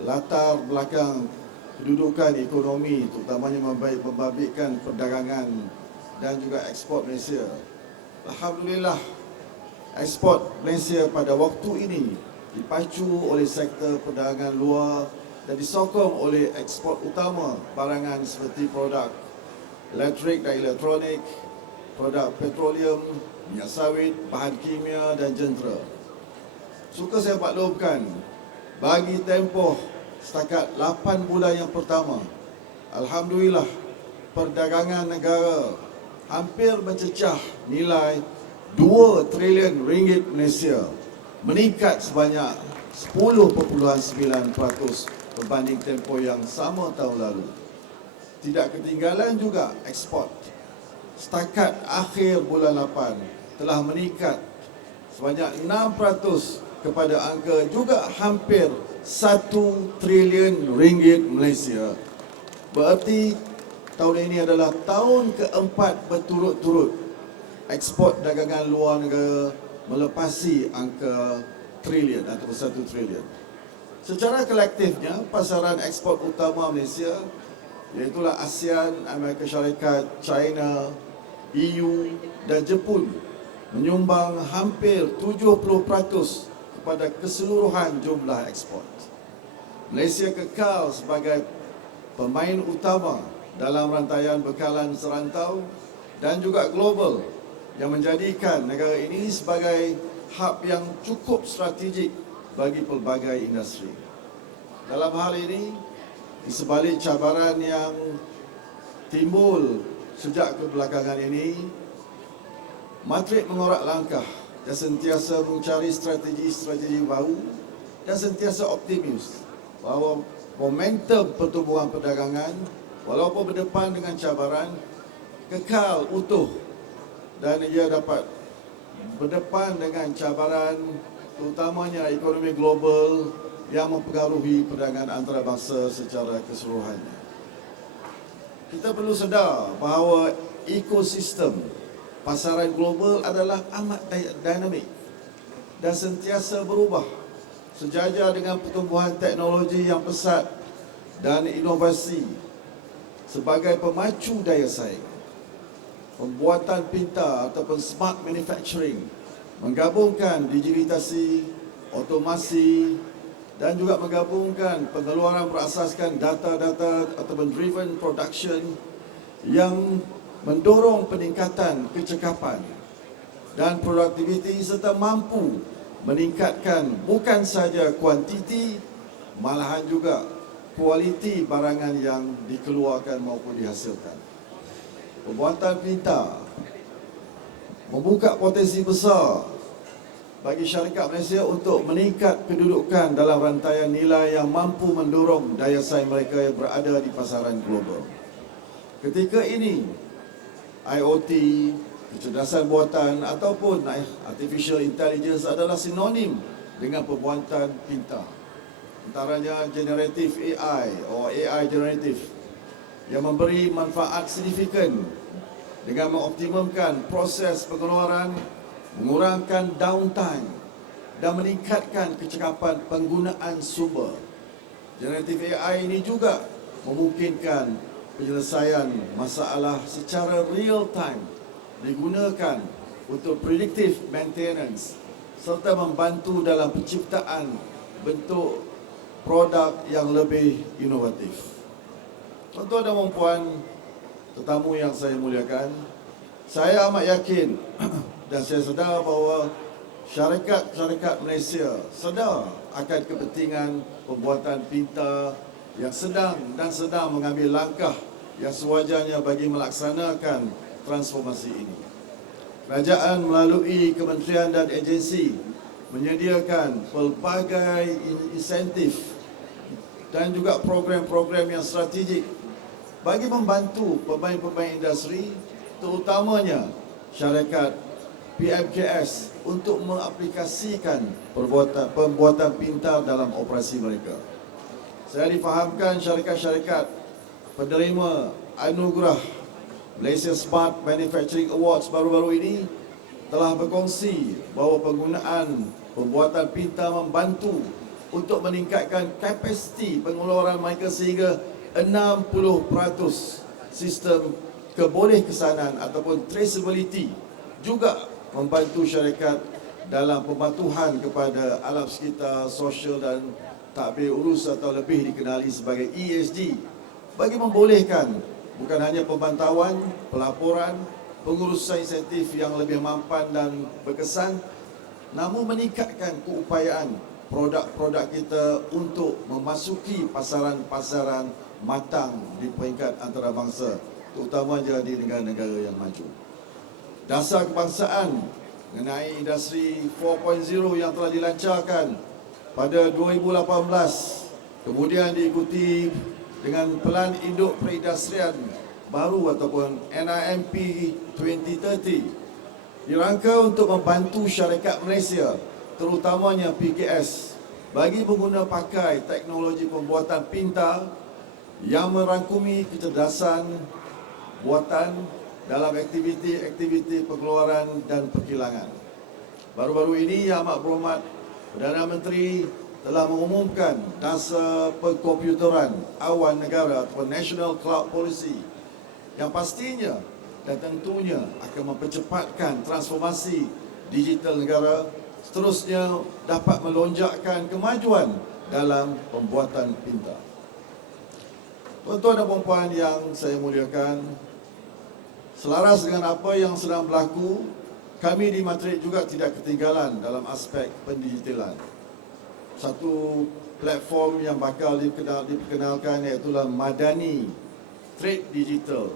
latar belakang kedudukan ekonomi, terutamanya membabitkan perdagangan dan juga ekspor Malaysia. Alhamdulillah, ekspor Malaysia pada waktu ini dipacu oleh sektor perdagangan luar dan disokong oleh ekspor utama barangan seperti produk elektrik dan elektronik, produk petroleum, minyak sawit, bahan kimia dan jentera. Suka saya maklumkan, bagi tempoh setakat 8 bulan yang pertama, alhamdulillah, perdagangan negara hampir mencecah nilai 2 trilion ringgit Malaysia, meningkat sebanyak 10.9% berbanding tempoh yang sama tahun lalu. Tidak ketinggalan juga ekspor. Setakat akhir bulan 8 telah meningkat sebanyak 6% kepada angka juga hampir 1 trilion ringgit Malaysia. Berarti tahun ini adalah tahun keempat berturut-turut ekspor dagangan luar negara melepasi angka trilion atau 1 trilion. Secara kolektifnya, pasaran ekspor utama Malaysia iaitulah ASEAN, Amerika Syarikat, China, EU dan Jepun menyumbang hampir 70% kepada keseluruhan jumlah ekspor. Malaysia kekal sebagai pemain utama dalam rantaian bekalan serantau dan juga global yang menjadikan negara ini sebagai hub yang cukup strategik bagi pelbagai industri. Dalam hal ini, di sebalik cabaran yang timbul sejak kebelakangan ini, Madrid mengorak langkah dan sentiasa mencari strategi-strategi baru dan sentiasa optimis bahawa momentum pertumbuhan perdagangan walaupun berdepan dengan cabaran kekal utuh dan ia dapat berdepan dengan cabaran terutamanya ekonomi global yang mempengaruhi perdagangan antarabangsa secara keseluruhannya. Kita perlu sedar bahawa ekosistem pasaran global adalah amat dinamik dan sentiasa berubah sejajar dengan pertumbuhan teknologi yang pesat dan inovasi sebagai pemacu daya saing. Pembuatan pintar ataupun smart manufacturing menggabungkan digitalisasi, otomasi dan juga menggabungkan pengeluaran berasaskan data-data ataupun driven production yang mendorong peningkatan kecekapan dan produktiviti serta mampu meningkatkan bukan saja kuantiti malahan juga kualiti barangan yang dikeluarkan maupun dihasilkan. Pembuatan pintar membuka potensi besar bagi syarikat Malaysia untuk meningkat kedudukan dalam rantaian nilai yang mampu mendorong daya saing mereka yang berada di pasaran global. Ketika ini, IoT, kecerdasan buatan ataupun artificial intelligence adalah sinonim dengan pembuatan pintar. Antaranya generative AI atau AI generative yang memberi manfaat signifikan dengan mengoptimumkan proses pengeluaran, mengurangkan downtime dan meningkatkan kecekapan penggunaan sumber. Generative AI ini juga memungkinkan penyelesaian masalah secara real time, digunakan untuk predictive maintenance serta membantu dalam penciptaan bentuk produk yang lebih inovatif. Tuan-tuan dan puan, tetamu yang saya muliakan, saya amat yakin dan saya sedar bahawa syarikat-syarikat Malaysia sedar akan kepentingan pembuatan pintar yang sedang mengambil langkah yang sewajarnya bagi melaksanakan transformasi ini. Kerajaan melalui kementerian dan agensi menyediakan pelbagai insentif dan juga program-program yang strategik bagi membantu pemain-pemain industri, terutamanya syarikat PMKS untuk mengaplikasikan pembuatan pintar dalam operasi mereka. Saya difahamkan syarikat-syarikat penerima anugerah Malaysia Smart Manufacturing Awards baru-baru ini telah berkongsi bahawa penggunaan pembuatan pintar membantu untuk meningkatkan kapasiti pengeluaran mereka sehingga 60% sistem kebolehkesanan ataupun traceability, juga membantu syarikat dalam pematuhan kepada alam sekitar, sosial dan takbir urus atau lebih dikenali sebagai ESG, bagi membolehkan bukan hanya pemantauan, pelaporan, pengurusan insentif yang lebih mampan dan berkesan, namun meningkatkan keupayaan produk-produk kita untuk memasuki pasaran-pasaran matang di peringkat antarabangsa, terutamanya di negara-negara yang maju. Dasar kebangsaan mengenai industri 4.0 yang telah dilancarkan pada 2018, kemudian diikuti dengan Pelan Induk Perindustrian Baru ataupun NIMP 2030, dirangka untuk membantu syarikat Malaysia, terutamanya PKS, bagi pengguna pakai teknologi pembuatan pintar yang merangkumi kecerdasan buatan dalam aktiviti-aktiviti pengeluaran dan perkilangan. Baru-baru ini Yang Amat Berhormat Perdana Menteri telah mengumumkan dasar perkomputeran awan negara atau National Cloud Policy yang pastinya dan tentunya akan mempercepatkan transformasi digital negara, seterusnya dapat melonjakkan kemajuan dalam pembuatan pintar. Tuan-tuan dan puan-puan yang saya muliakan, selaras dengan apa yang sedang berlaku, kami di Matrik juga tidak ketinggalan dalam aspek pendigitalan. Satu platform yang bakal diperkenalkan iaitu Madani Trade Digital,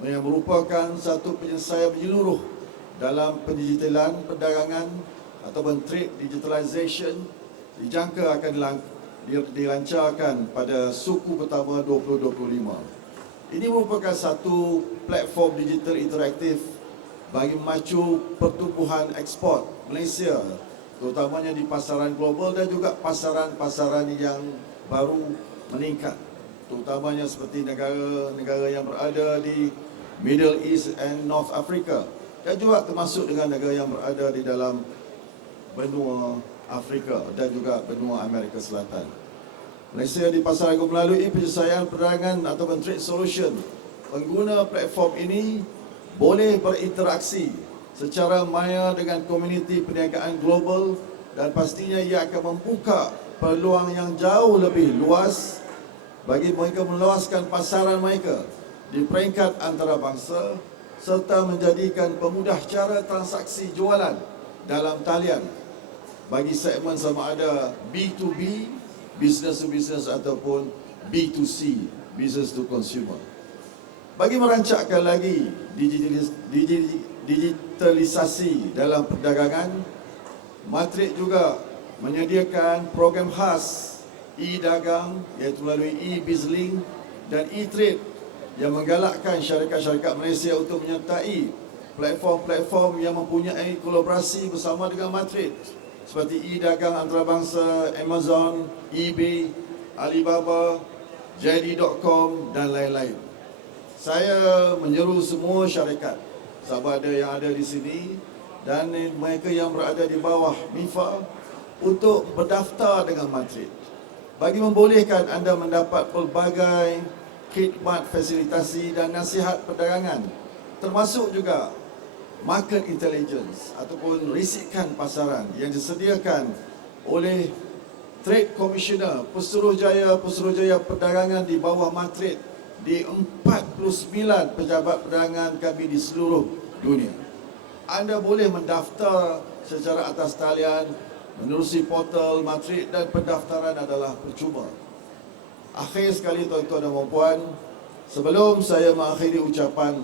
yang merupakan satu penyelesaian menyeluruh dalam pendigitalan perdagangan ataupun trade digitalization, dijangka akan dilancarkan pada suku pertama 2025. Ini merupakan satu platform digital interaktif bagi memacu pertumbuhan ekspor Malaysia, terutamanya di pasaran global dan juga pasaran-pasaran yang baru meningkat, terutamanya seperti negara-negara yang berada di Middle East and North Africa, dan juga termasuk dengan negara yang berada di dalam benua Afrika dan juga benua Amerika Selatan. Malaysia dipasarkan melalui penyelesaian perdagangan atau trade solution. Pengguna platform ini boleh berinteraksi secara maya dengan komuniti perniagaan global, dan pastinya ia akan membuka peluang yang jauh lebih luas bagi mereka meluaskan pasaran mereka di peringkat antarabangsa, serta menjadikan pemudah cara transaksi jualan dalam talian bagi segmen sama ada B2B, business to business, ataupun B2C, business to consumer. Bagi merancangkan lagi digitalisasi dalam perdagangan, Matrik juga menyediakan program khas e-dagang iaitu melalui e-bizlink dan e-trade yang menggalakkan syarikat-syarikat Malaysia untuk menyertai platform-platform yang mempunyai kolaborasi bersama dengan Matrik, seperti e-dagang antarabangsa, Amazon, eBay, Alibaba, JD.com dan lain-lain. Saya menyeru semua syarikat, sahabat yang ada di sini dan mereka yang berada di bawah MIFA untuk berdaftar dengan Matrik, bagi membolehkan anda mendapat pelbagai khidmat, fasilitasi dan nasihat perdagangan, termasuk juga market intelligence ataupun risikan pasaran yang disediakan oleh Trade Commissioner Pesuruhjaya Perdagangan di bawah Matrik di 49 pejabat perdagangan kami di seluruh dunia. Anda boleh mendaftar secara atas talian menerusi portal Matrik dan pendaftaran adalah percuma. Akhir sekali, tuan-tuan dan puan-puan, sebelum saya mengakhiri ucapan,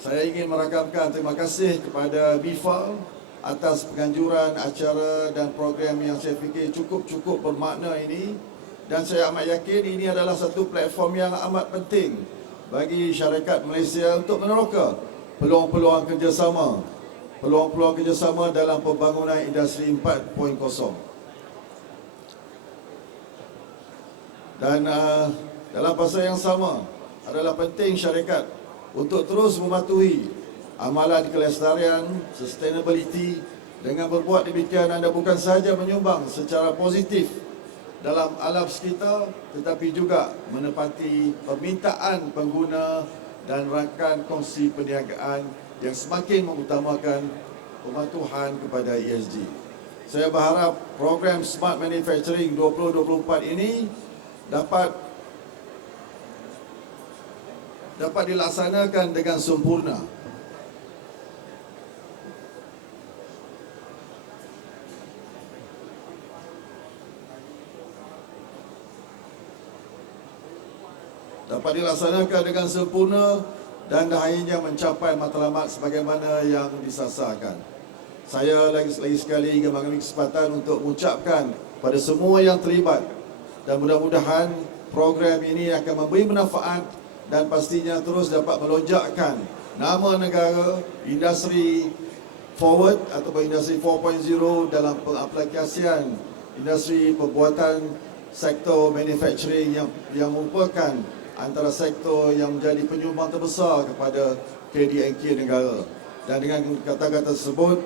saya ingin merakamkan terima kasih kepada MIFA atas penganjuran acara dan program yang saya fikir cukup bermakna ini, dan saya amat yakin ini adalah satu platform yang amat penting bagi syarikat Malaysia untuk meneroka peluang-peluang kerjasama dalam pembangunan industri 4.0. Dan dalam masa yang sama adalah penting syarikat untuk terus mematuhi amalan kelestarian, sustainability Dengan berbuat demikian, anda bukan sahaja menyumbang secara positif dalam alam sekitar, tetapi juga menepati permintaan pengguna dan rakan kongsi perniagaan yang semakin mengutamakan pematuhan kepada ESG. Saya berharap program Smart Manufacturing 2024 ini dapat dilaksanakan dengan sempurna. Dan akhirnya mencapai matlamat sebagaimana yang disasarkan. Saya lagi sekali ingin mengambil kesempatan untuk mengucapkan pada semua yang terlibat, dan mudah-mudahan program ini akan memberi manfaat dan pastinya terus dapat melonjakkan nama negara, industri forward atau industri 4.0 dalam pengaplikasian industri pembuatan sektor manufacturing yang merupakan antara sektor yang menjadi penyumbang terbesar kepada KDNK negara. Dan dengan kata-kata tersebut,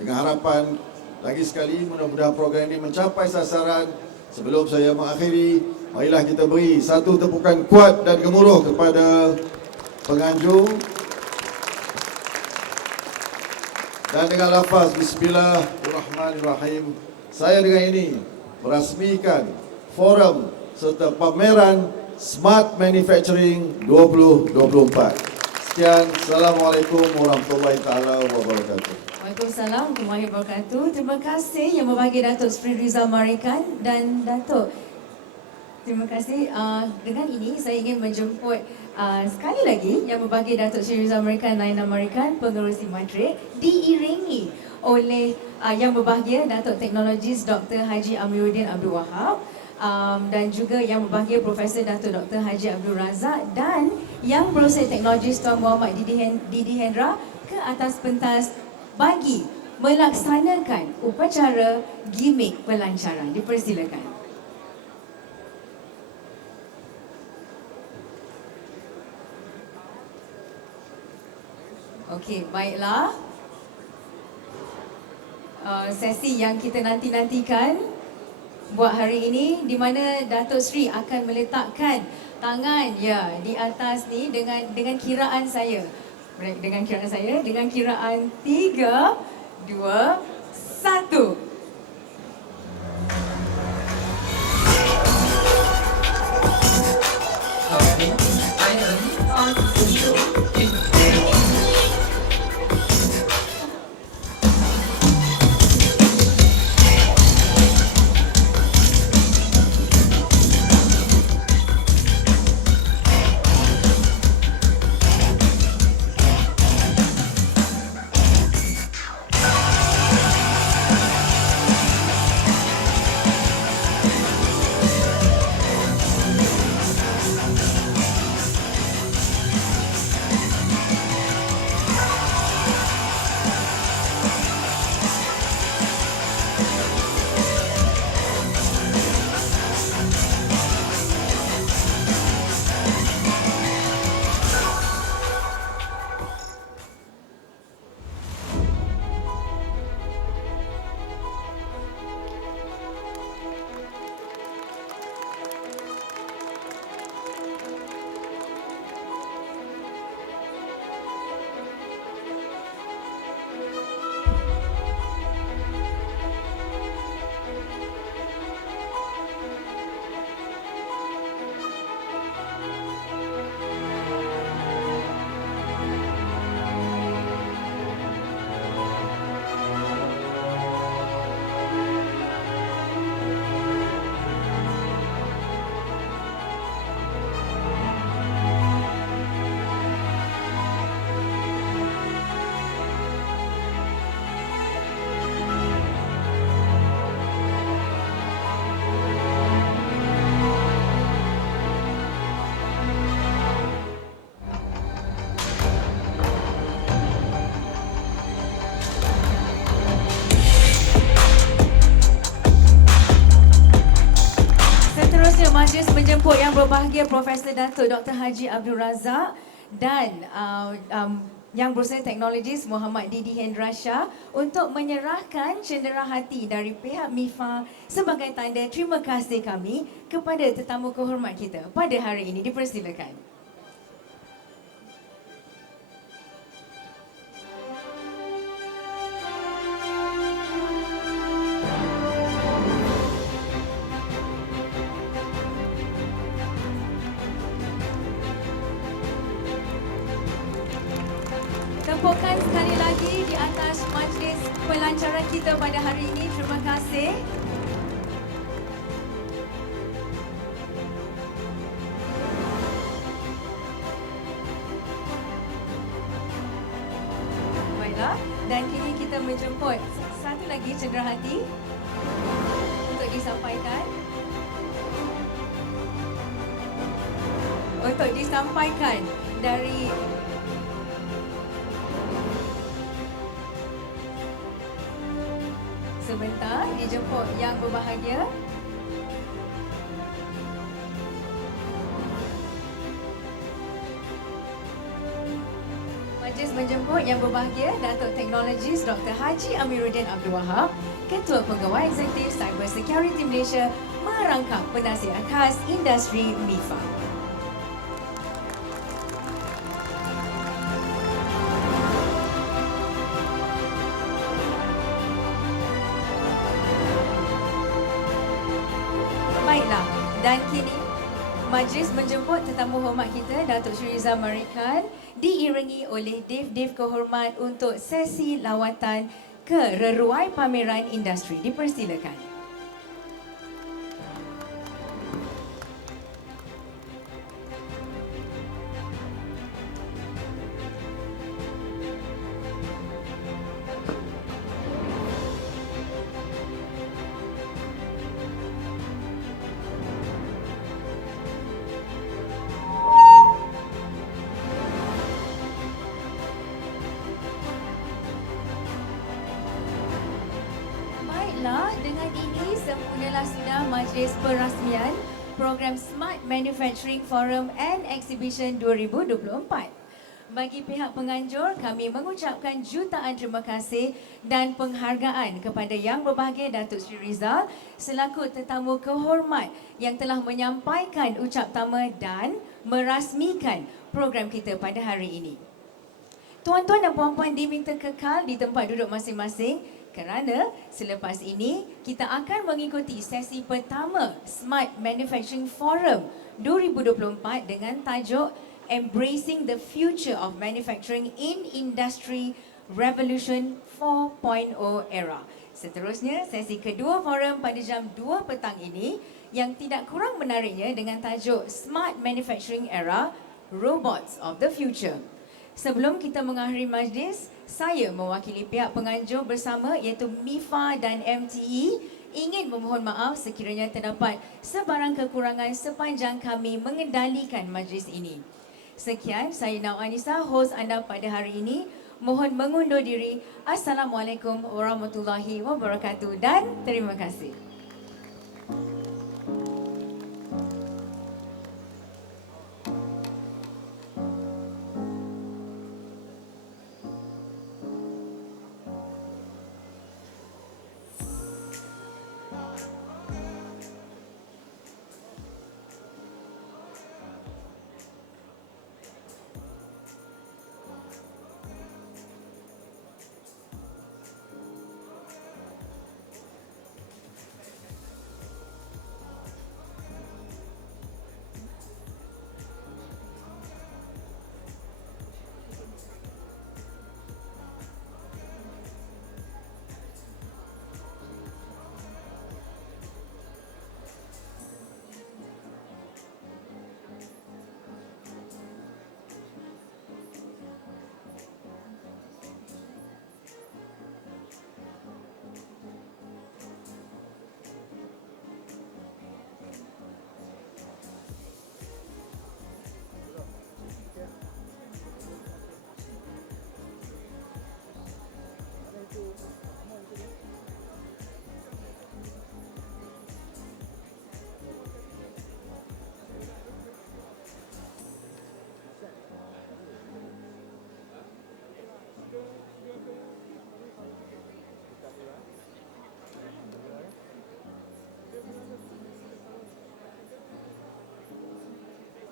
dengan harapan lagi sekali mudah-mudahan program ini mencapai sasaran. Sebelum saya mengakhiri, marilah kita beri satu tepukan kuat dan gemuruh kepada penganjur. Dan dengan lafaz Bismillahirrahmanirrahim, saya dengan ini merasmikan forum serta pameran Smart Manufacturing 2024. Sekian, Assalamualaikum warahmatullahi taala wabarakatuh. Waalaikumsalam warahmatullahi wabarakatuh. Terima kasih yang berbagi Datuk Sri Rizal Marikan dan Datuk. Terima kasih. Dengan ini saya ingin menjemput sekali lagi yang berbagi Datuk Sri Rizal Marikan, Naina Marikan, Pengerusi Madrid, diiringi oleh yang berbahagia Datuk Teknologis Dr. Haji Amiruddin Abdul Wahab, dan juga yang berbahagia Profesor Datuk Dr. Haji Abdul Razak, dan yang Berusaha Teknologis Tuan Muhammad Didi Hendra ke atas pentas bagi melaksanakan upacara gimmick pelancaran. Dipersilakan. Okey, baiklah. Sesi yang kita nanti-nantikan buat hari ini, di mana Datuk Sri akan meletakkan tangan di atas ni dengan kiraan saya. Dengan kiraan 3, 2, 1. Majlis menjemput yang berbahagia Profesor Datuk Dr. Haji Abdul Razak dan Yang Berusaha Teknologis Muhammad Didi Hendra Shah untuk menyerahkan cenderahati dari pihak MIFA sebagai tanda terima kasih kami kepada tetamu kehormat kita pada hari ini. Dipersilakan. Tempukan sekali lagi di atas majlis pelancaran kita pada hari ini. Terima kasih. Baiklah, dan kini kita menjemput satu lagi cenderahati untuk disampaikan. Untuk disampaikan dari sebentar, dijemput yang berbahagia. Majlis menjemput yang berbahagia Datuk Teknologis Dr. Haji Amiruddin Abdul Wahab, Ketua Pegawai Eksekutif Cyber Security Malaysia, merangkap penasihat khas industri MIFA. Baiklah, dan kini majlis menjemput tetamu hormat kita Datuk Sri Rizal Marikan diiringi oleh Dev kehormat untuk sesi lawatan ke reruai pameran industri. Dipersilakan. Dengan ini sempurnalah sudah majlis perasmian program Smart Manufacturing Forum and Exhibition 2024. Bagi pihak penganjur, kami mengucapkan jutaan terima kasih dan penghargaan kepada Yang Berbahagia Datuk Sri Rizal selaku tetamu kehormat yang telah menyampaikan ucap tama dan merasmikan program kita pada hari ini. Tuan-tuan dan puan-puan diminta kekal di tempat duduk masing-masing kerana selepas ini kita akan mengikuti sesi pertama Smart Manufacturing Forum 2024 dengan tajuk Embracing the Future of Manufacturing in Industry Revolution 4.0 Era. Seterusnya, sesi kedua forum pada jam 2 petang ini yang tidak kurang menariknya dengan tajuk Smart Manufacturing Era Robots of the Future. Sebelum kita mengakhiri majlis, saya mewakili pihak penganjur bersama iaitu MIFA dan MTE ingin memohon maaf sekiranya terdapat sebarang kekurangan sepanjang kami mengendalikan majlis ini. Sekian, saya Nawa Anissa, hos anda pada hari ini. Mohon mengundur diri. Assalamualaikum warahmatullahi wabarakatuh dan terima kasih.